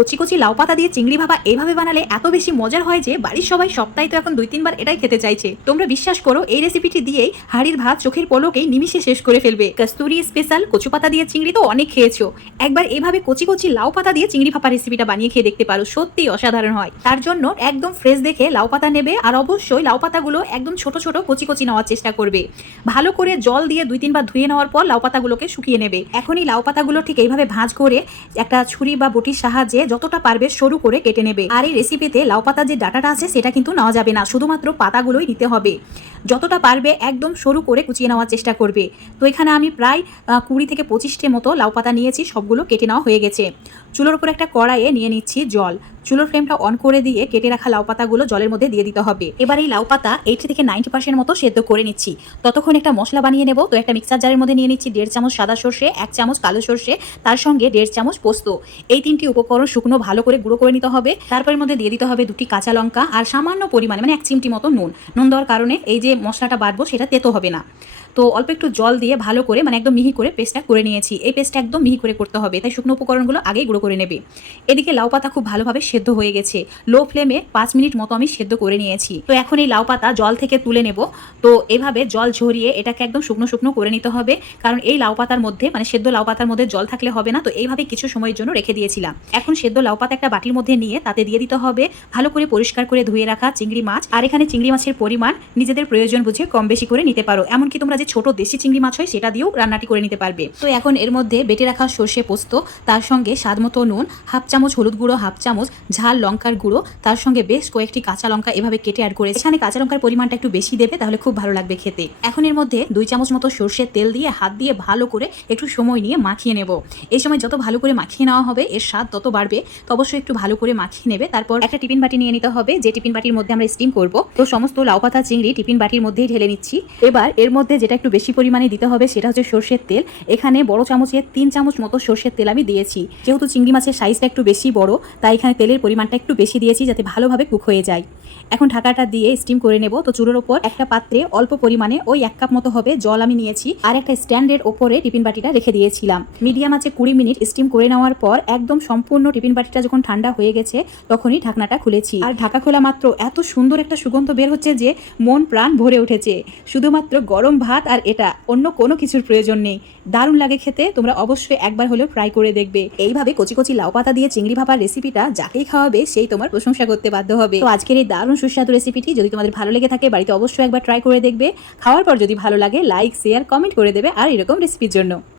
কচি কচি লাউ পাতা দিয়ে চিংড়ি ভাপা এইভাবে বানালে এত বেশি মজার হয় যে বাড়ির সবাই সপ্তাহে তো এখন দুই তিনবার এটাই খেতে চাইছে। তোমরা বিশ্বাস করো, এই রেসিপিটি দিয়েই হাড়ির ভাত চোখের পলকেই নিমিশে শেষ করে ফেলবে। কস্তুরি স্পেশাল কচু পাতা দিয়ে চিংড়ি তো অনেক খেয়েছো। একবার এভাবে কচি কচি লাউ পাতা দিয়ে চিংড়ি ভাপা রেসিপিটা বানিয়ে খেয়ে দেখতে পারো, সত্যি অসাধারণ হয়। তার জন্য একদম ফ্রেশ দেখে লাউ পাতা নেবে আর অবশ্যই লাউ পাতাগুলো একদম ছোট ছোট কচি কচি নেওয়ার চেষ্টা করবে। ভালো করে জল দিয়ে দুই তিনবার ধুয়ে নেওয়ার পর লাউ পাতাগুলোকে শুকিয়ে নেবে। এখনই লাউ পাতাগুলো ঠিক এইভাবে ভাঁজ করে একটা ছুরি বা বটির সাহায্যে যতটা পারবে সরু করে কেটে নেবে। আর এই রেসিপিতে লাউ পাতার যে ডাটাটা আছে, সেটা কিন্তু নেওয়া যাবে না। শুধুমাত্র পাতাগুলোই নিতে হবে। যতটা পারবে একদম সরু করে কুচিয়ে নেওয়ার চেষ্টা করবে। তো এখানে আমি প্রায় কুড়ি থেকে পঁচিশটি মতো লাউ পাতা নিয়েছি, সবগুলো কেটে নেওয়া হয়ে গেছে। চুলোর উপর একটা কড়াইয়ে নিয়ে নিচ্ছি জল। চুলোর ফ্লেমটা অন করে দিয়ে কেটে রাখা লাউ পাতাগুলো জলের মধ্যে দিয়ে দিতে হবে। এবার এই লাউ পাতা এইটি থেকে নাইনটি পার্সেন্ট মতো সেদ্ধ করে নিচ্ছি। ততক্ষণ একটা মশলা বানিয়ে নেব, তো একটা মিক্সার জারের মধ্যে নিয়ে নিচ্ছি দেড় চামচ সাদা সর্ষে, এক চামচ কালো সর্ষে, তার সঙ্গে দেড় চামচ পোস্ত। এই তিনটি উপকরণ শুকনো ভালো করে গুঁড়ো করে নিতে হবে। তারপরের মধ্যে দিয়ে দিতে হবে দুটি কাঁচা লঙ্কা আর সামান্য পরিমাণে মানে এক চিমটি মতো নুন। নুন দেওয়ার কারণে এই যে মশলাটা বাটবো সেটা তেতো হবে না। তো অল্প একটু জল দিয়ে ভালো করে মানে একদম মিহি করে পেস্টটা করে নিয়েছি। এই পেস্টটা একদম মিহি করে করতে হবে, তাই শুকনো উপকরণগুলো আগেই গুঁড়ো করে নেবে। এদিকে লাউ পাতা খুব ভালোভাবে সেদ্ধ হয়ে গেছে। লো ফ্লেমে পাঁচ মিনিট মতো আমি সেদ্ধ করে নিয়েছি। তো এখন এই লাউ পাতা জল থেকে তুলে নেব। তো এভাবে জল ঝরিয়ে এটাকে একদম শুকনো শুকনো করে নিতে হবে। কারণ এই লাউ পাতার মধ্যে মানে সেদ্ধ লাউ পাতার মধ্যে জল থাকলে হবে না। তো এইভাবে কিছু সময়ের জন্য রেখে দিয়েছিলাম। এখন সেদ্ধ লাউ পাতা একটা বাটির মধ্যে নিয়ে তাতে দিয়ে দিতে হবে। ভালো করে পরিষ্কার করে ধুয়ে রাখা চিংড়ি মাছ। আর এখানে চিংড়ি মাছের পরিমাণ নিজেদের প্রয়োজন বুঝে কম বেশি করে নিতে পারো। এমনকি তোমরা যে ছোট দেশি চিংড়ি মাছ হয়, সেটা দিয়েও রান্নাটি করে নিতে পারবে। তো এখন এর মধ্যে বেটে রাখা সর্ষে পোস্ত, তার সঙ্গে স্বাদ মতো নুন, হাফ চামচ হলুদ গুঁড়ো, হাফ চামচ ঝাল লঙ্কার গুঁড়ো, তার সঙ্গে বেশ কয়েকটি কাঁচা লঙ্কা এভাবে কেটে অ্যাড করে এখানে কাঁচা লঙ্কার পরিমাণটা একটু বেশি দেবে, তাহলে খুব ভালো লাগবে খেতে। এখন এর মধ্যে দুই চামচ মতো সর্ষের তেল দিয়ে, হাত দিয়ে ভালো করে একটু সময় নিয়ে মাখিয়ে নেব। এই সময় যত ভালো করে মাখিয়ে নেওয়া হবে, এর স্বাদ তত বাড়বে, তো অবশ্যই একটু ভালো করে মাখিয়ে নেবে। তারপর একটা টিফিন বাটি নিয়ে নিতে হবে, যে টিফিন বাটির মধ্যে আমরা স্টিম করব। তো সমস্ত লাউ পাতা, চিংড়ি টিফিন বাটির মধ্যেই ঢেলে নিচ্ছি। এবার এর মধ্যে যেটা একটু বেশি পরিমাণে দিতে হবে, সেটা হচ্ছে সর্ষের তেল। এখানে বড় চামচে তিন চামচ মতো সর্ষের তেল আমি দিয়েছি। যেহেতু চিংড়ি মাছের সাইজটা একটু বেশি বড়, তাই এখানে তেলের পরিমাণটা একটু বেশি দিয়েছি যাতে ভালোভাবে কুক হয়ে যায়। এখন ঢাকাটা দিয়ে স্টিম করে নেব। তো চুলোর ওপর একটা পাত্রে অল্প পরিমাণে ওই এক কাপ মতো হবে জল আমি নিয়েছি আর একটা স্ট্যান্ডের ওপরে টিফিন বাটিটা রেখে দিয়েছিলাম। মিডিয়াম আছে কুড়ি মিনিট স্টিম করে নেওয়ার পর একদম সম্পূর্ণ টিফিন বাটিটা যখন ঠান্ডা হয়ে গেছে তখনই ঢাকনাটা খুলেছি। আর ঢাকা খোলা মাত্র এত সুন্দর একটা সুগন্ধ বের হচ্ছে যে মন প্রাণ ভরে উঠেছে। শুধুমাত্র গরম ভাত আর এটা, অন্য কোনো কিছুর প্রয়োজন নেই। দারুণ লাগে খেতে, তোমরা অবশ্যই একবার হলেও ট্রাই করে দেখবে। এইভাবে কচি কচি লাউ পাতা দিয়ে চিংড়ি ভাপার রেসিপিটা যাকেই খাওয়াবে, সেই তোমার প্রশংসা করতে বাধ্য হবে। তো আজকের এই দারুণ সুস্বাদু রেসিপিটি যদি তোমাদের ভালো লেগে থাকে, বাড়িতে অবশ্যই একবার ট্রাই করে দেখবে। খাওয়ার পর যদি ভালো লাগে লাইক শেয়ার কমেন্ট করে দেবে, আর এরকম রেসিপির জন্য।